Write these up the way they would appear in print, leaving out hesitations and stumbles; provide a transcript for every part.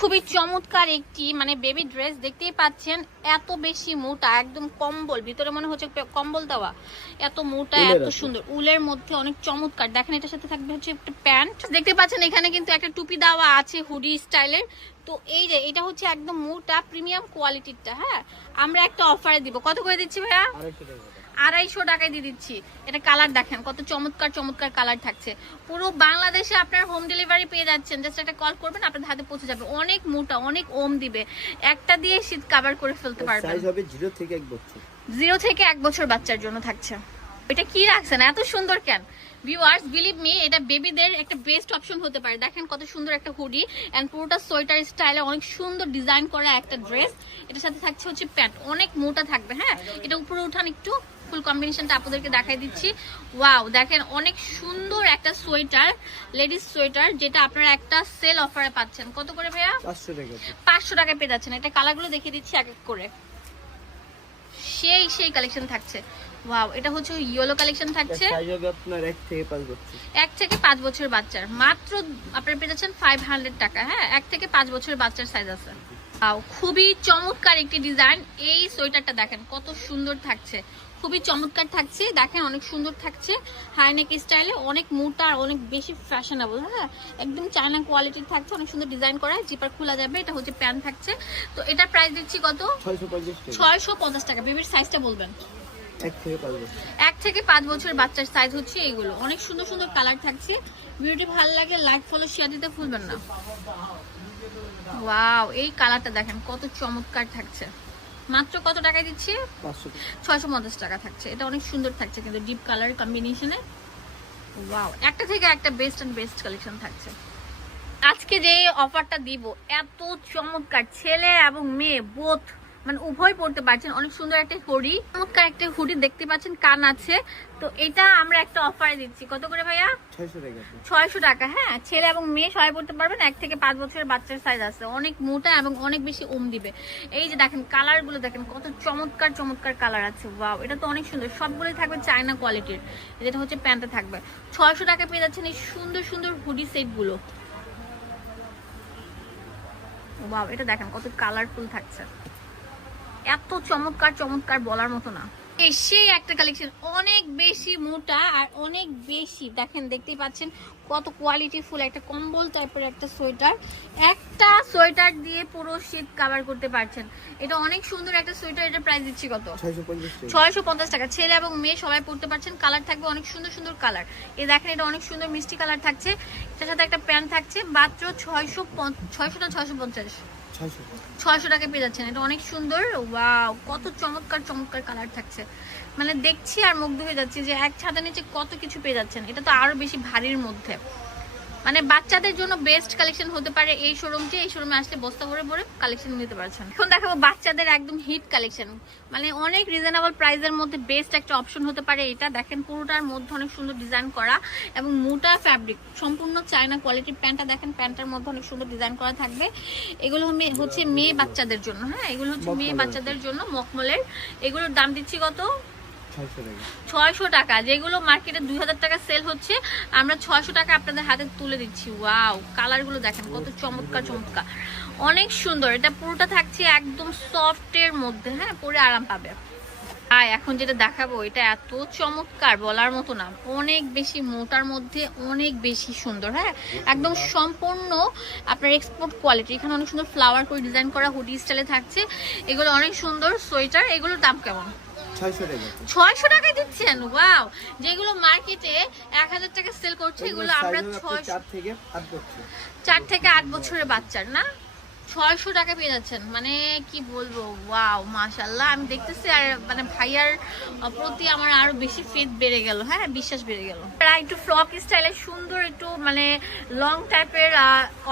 খুবই চমৎকার একটি মানে বেবি ড্রেস দেখতেই পাচ্ছেন, এত বেশি মোটা, একদম কম্বল, ভিতরে মনে হচ্ছে কম্বল দেওয়া, এত মোটা এত সুন্দর, উলের মধ্যে অনেক চমৎকার। দেখেন এটার সাথে থাকবে হচ্ছে একটা প্যান্ট, দেখতে পাচ্ছেন এখানে কিন্তু একটা টুপি দেওয়া আছে হুডি স্টাইলের। তো এই যে এটা হচ্ছে একদম মোটা প্রিমিয়াম কোয়ালিটিরটা। হ্যাঁ, আমরা একটা অফারে দিব, কত করে দিচ্ছি ভাইয়া? 250 টাকায় দিয়ে দিচ্ছি। এটা কালার দেখেন কত চমৎকার চমৎকার কালার থাকছে। পুরো বাংলাদেশে আপনার হোম ডেলিভারি পেয়ে যাচ্ছেন, জাস্ট একটা কল করবেন আপনার হাতে পৌঁছে যাবে। অনেক মোটা, অনেক ওম দিবে, একটা দিয়ে শীত কভার করে ফেলতে পারবেন। সাইজ হবে 0 থেকে 1 বছর, 0 থেকে 1 বছর বাচ্চার জন্য থাকছে। এটা কি রাখছেন এত সুন্দর কেন? ভিউয়ার্স বিলিভ মি, এটা বেবিদের একটা বেস্ট অপশন হতে পারে। দেখেন কত সুন্দর একটা হুডি এন্ড পুরোটা সোয়েটার স্টাইলে অনেক সুন্দর ডিজাইন করা একটা ড্রেস। এটার সাথে থাকছে হচ্ছে প্যান্ট, অনেক মোটা থাকবে। হ্যাঁ, এটা উপরে উঠান একটু, ফুল কম্বিনেশনটা আপনাদেরকে দেখাই দিচ্ছি। ওয়াও, দেখেন অনেক সুন্দর একটা সোয়েটার, লেডিস সোয়েটার, যেটা আপনারা একটা সেল অফারে পাচ্ছেন। কত করে ভাইয়া? 500 টাকা। 500 টাকায় পেয়ে যাচ্ছেন। এটা কালারগুলো দেখিয়ে দিচ্ছি এক এক করে। সেই কালেকশন থাকছে। ওয়াও, এটা হচ্ছে ইয়েলো কালেকশন থাকছে। সাইজ হবে আপনার 1 থেকে 5 বছর, 1 থেকে 5 বছর বাচ্চার, মাত্র আপনারা পেয়ে যাচ্ছেন 500 টাকা। হ্যাঁ, 1 থেকে 5 বছর বাচ্চার সাইজ আছে। ওয়াও, খুবই চমৎকার একটি ডিজাইন। এই সোয়েটারটা দেখেন কত সুন্দর থাকছে, খুবই চমৎকার থাকছে। দেখেন অনেক সুন্দর থাকছে, হাই নেক স্টাইলে, অনেক মোটা আর অনেক বেশি ফ্যাশনেবল। হ্যাঁ, একদম চায়না কোয়ালিটির থাকছে, অনেক সুন্দর ডিজাইন করা, জিপার খোলা যাবে। এটা হচ্ছে প্যান্ট থাকছে। তো এটার প্রাইস দিচ্ছি কত? 650 টাকা। বেবির সাইজটা বলবেন? 1 থেকে 5 বছর, 1 থেকে 5 বছর বাচ্চার সাইজ হচ্ছে এগুলো। অনেক সুন্দর সুন্দর কালার থাকছে। ভিডিওটি ভালো লাগে লাইক ফলো শেয়ার দিতে ভুলবেন না। ওয়াও, এই কালারটা দেখেন কত চমৎকার থাকছে। মাত্র কত টাকায় দিচ্ছি? 650 টাকা থাকছে। এটা অনেক সুন্দর থাকছে কিন্তু ডিপ কালার কম্বিনেশনে। ওয়াও, একটা থেকে একটা বেস্ট এন্ড বেস্ট কালেকশন থাকছে। আজকে যে অফারটা দিব এত চমৎকার, ছেলে এবং মেয়ে বোথ মানে উভয় পড়তে পারছেন। অনেক সুন্দর একটা হুডি, চমৎকার একটা হুডি দেখতে পাচ্ছেন, কান আছে। তো এটা আমরা একটা অফারে দিচ্ছি। কত করে ভাইয়া? 600 টাকা। 600 টাকা। হ্যাঁ, ছেলে এবং মেয়ে সবাই পড়তে পারবেন। 1 থেকে 5 বছরের বাচ্চার সাইজ আছে, অনেক মোটা এবং অনেক বেশি ওম দিবে। এই যে দেখেন কালার গুলো দেখেন কত চমৎকার চমৎকার কালার আছে। ওয়াও, এটা তো অনেক সুন্দর। সবগুলোই থাকবে চায়না কোয়ালিটির, যেটা হচ্ছে প্যান্টে থাকবে। 600 টাকা পেয়ে যাচ্ছেন এই সুন্দর সুন্দর হুডি সেট গুলো। ওয়াও, এটা দেখেন কত কালারফুল থাকছে, এত চমৎকার চমৎকার বলার মতো না। সেই একটা কালেকশন, অনেক বেশি মোটা আর অনেক বেশি, দেখেন দেখতেই পাচ্ছেন কত কোয়ালিটিফুল একটা কম্বল টাইপের একটা সোয়েটার। একটা সোয়েটার দিয়ে পুরো শীত কভার করতে পারছেন। এটা অনেক সুন্দর একটা সোয়েটার। এটা প্রাইস দিচ্ছি কত? 650 টাকা। ছেলে এবং মেয়ে সবাই পড়তে পারছেন। কালার থাকবে অনেক সুন্দর সুন্দর কালার। এই দেখেন এটা অনেক সুন্দর মিষ্টি কালার থাকছে। এটার সাথে একটা প্যান্ট থাকছে। মাত্র 600 না 650? 600 টাকা পেয়ে যাচ্ছেন। এটা অনেক সুন্দর। ওয়াও, কত চমৎকার চমৎকার কালার থাকছে, মানে দেখছি আর মুগ্ধ হয়ে যাচ্ছি যে এক ছাদের নিচে কত কিছু পেয়ে যাচ্ছেন। এটা তো আরো বেশি ভারীর মধ্যে, মানে বাচ্চাদের জন্য বেস্ট কালেকশন হতে পারে এই শোরুমটি। এই শোরুমে আসলে বস্তা ভরে ভরে কালেকশন নিতে পারছেন। এখন দেখাবো বাচ্চাদের একদম হিট কালেকশন, মানে অনেক রিজনেবল প্রাইসের মধ্যে বেস্ট একটা অপশন হতে পারে এটা। দেখেন পুরোটার মধ্যে অনেক সুন্দর ডিজাইন করা এবং মোটা ফ্যাব্রিক, সম্পূর্ণ চায়না কোয়ালিটির। প্যান্টটা দেখেন, প্যান্টের মধ্যে অনেক সুন্দর ডিজাইন করা থাকবে। এগুলো হচ্ছে মেয়ে বাচ্চাদের জন্য। হ্যাঁ, এগুলো হচ্ছে মেয়ে বাচ্চাদের জন্য মখমলের। এগুলোর দাম দিচ্ছি কত? 600 টাকা। যেগুলো মার্কেটে 2000 টাকা সেল হচ্ছে, আমরা 600 টাকা আপনাদের হাতে তুলে দিচ্ছি। ওয়াও, কালার গুলো দেখেন কত চমৎকার চমৎকার, অনেক সুন্দর। এটা পুরোটা থাকছে একদম সফটের মধ্যে। হ্যাঁ, পরে আরাম পাবে। আর এখন যেটা দেখাবো এটা এত চমৎকার বলার মতো না, অনেক বেশি মোটার মধ্যে অনেক বেশি সুন্দর। হ্যাঁ, একদম সম্পূর্ণ আপনার এক্সপোর্ট কোয়ালিটি। এখানে অনেক সুন্দর ফ্লাওয়ার করে ডিজাইন করা হুডি স্টাইলে থাকছে। এগুলো অনেক সুন্দর সোয়েটার। এগুলোর দাম কেমন? 600 টাকায় দিচ্ছেন। ওয়াও, যেগুলো মার্কেটে 1000 টাকা সেল করছে, এগুলো আমরা 4 থেকে 8 বছরের বাচ্চার না 600 টাকা পেয়ে যাচ্ছেন। মানে কি বলবো, ওয়াও মাশাআল্লাহ। আমি দেখতেছি আর মানে ভাইয়ার প্রতি আমার আরো বেশি ফেথ বেড়ে গেল। হ্যাঁ, বিশ্বাস বেড়ে গেল। একটু ফ্রক স্টাইলে সুন্দর, একটু মানে লং টাইপের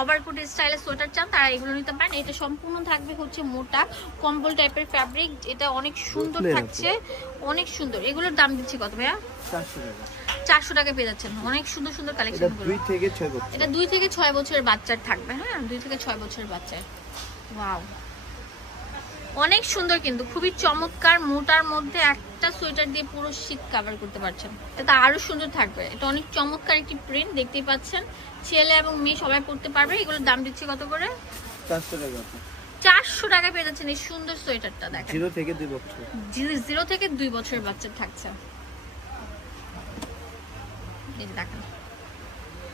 ওভারকোট স্টাইলে সোয়েটার চান, তারা এগুলো নিতে পারেন। এটা সম্পূর্ণ থাকবে হচ্ছে মোটা কম্বল টাইপের ফ্যাব্রিক। এটা অনেক সুন্দর থাকছে, অনেক সুন্দর। এগুলোর দাম দিচ্ছি কত ভাইয়া? 400 টাকা পেয়ে যাচ্ছেন। অনেক সুন্দর সুন্দর কালেকশন। এটা 2 থেকে 6 বছরের বাচ্চার থাকবে। হ্যাঁ, 2 থেকে 6 বছরের বাচ্চার। ওয়াও, অনেক সুন্দর কিন্তু খুবই চমৎকার। মোটার মধ্যে একটা সোয়েটার দিয়ে পুরো শীত কভার করতে পারছেন। এটা আরো সুন্দর থাকবে। এটা অনেক চমৎকার একটি প্রিন্ট দেখতেই পাচ্ছেন। ছেলে এবং মেয়ে সবাই পড়তে পারবে। এগুলোর দাম দিচ্ছি কত করে? 400 টাকা। 400 টাকা পেয়ে যাচ্ছেন এই সুন্দর সোয়েটারটা। দেখেন 0 থেকে 2 বছর। 0 থেকে 2 বছরের বাচ্চা থাকছে। এই যে দেখেন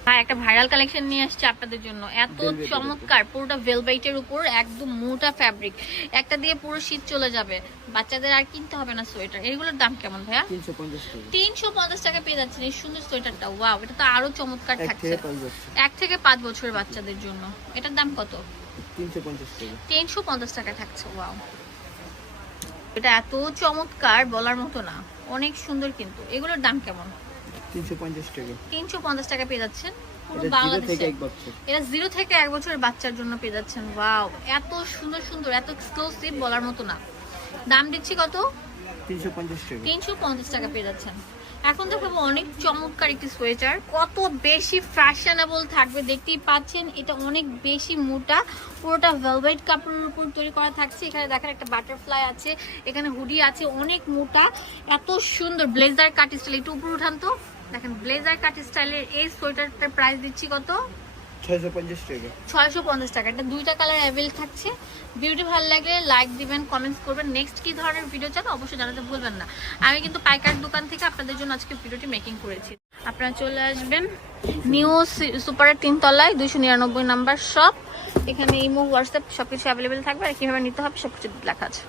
ভাই একটা ভাইরাল কালেকশন নিয়ে আসছে আপনাদের জন্য, এত Velvet-এর চমৎকার, পুরোটা ভেলভেটের উপর একদম মোটা ফ্যাব্রিক, একটা দিয়ে পুরো শীত চলে যাবে, বাচ্চাদের আর কিনতে হবে না সোয়েটার। এগুলোর দাম কেমন ভাইয়া? 350 টাকা। 350 টাকা পেয়ে যাচ্ছেন এই সুন্দর সোয়েটারটা। ওয়াও, এটা তো আরো চমৎকার 1 থাকছে। থেকে 5 বছর। 1 থেকে 5 বছরের বাচ্চাদের জন্য। এটার দাম কত? 350 টাকা। 350 টাকা থাকছে। ওয়াও, এটা এত চমৎকার বলার মতো না, অনেক সুন্দর। কিন্তু এগুলোর দাম কেমন? 350 টাকা। 350 টাকা পেয়ে যাচ্ছেন পুরো এটা 0 থেকে বাংলাদেশে। 1 বছর। এটা 0 থেকে 1 বছরের বাচ্চার জন্য পেয়ে যাচ্ছেন। ওয়াও, এত সুন্দর সুন্দর, এত এক্সক্লুসিভ বলার মতো না। দাম দিচ্ছি কত? 350 টাকা। 350 টাকা পেয়ে যাচ্ছেন। এখন দেখাবো অনেক চমৎকার একটি সোয়েটার, কত বেশি ফ্যাশনেবল থাকবে দেখতেই পাচ্ছেন। এটা অনেক বেশি মোটা, পুরোটা ভেলভেট কাপড়ের উপর তৈরি করা থাকছে। এখানে দেখেন একটা বাটারফ্লাই আছে, এখানে হুডি আছে, অনেক মোটা, এত সুন্দর ব্লেজার কাট স্টাইল। একটু উপর উঠান তো, দেখেন ব্লেজার কাট স্টাইলের এই সোয়েটারটার প্রাইস দিচ্ছি কত? 650 টাকা। 650 টাকা। এটা দুইটা কালার অ্যাভেল থাকছে। ভিডিওটি ভালো লাগলে লাইক দিবেন, কমেন্টস করবেন। নেক্সট কি ধরনের ভিডিও চান অবশ্যই জানাতে ভুলবেন না। আমি কিন্তু পাইকার দোকান থেকে আপনাদের জন্য আজকে ভিডিওটি মেকিং করেছি। আপনারা চলে আসবেন নিউ সুপারের 3 তলায় 299 নাম্বার শপ। এখানে ইমো, হোয়াটসঅ্যাপ সবকিছু অ্যাভেলেবেল থাকবে, আর কিভাবে নিতে হবে সবকিছু লেখা আছে।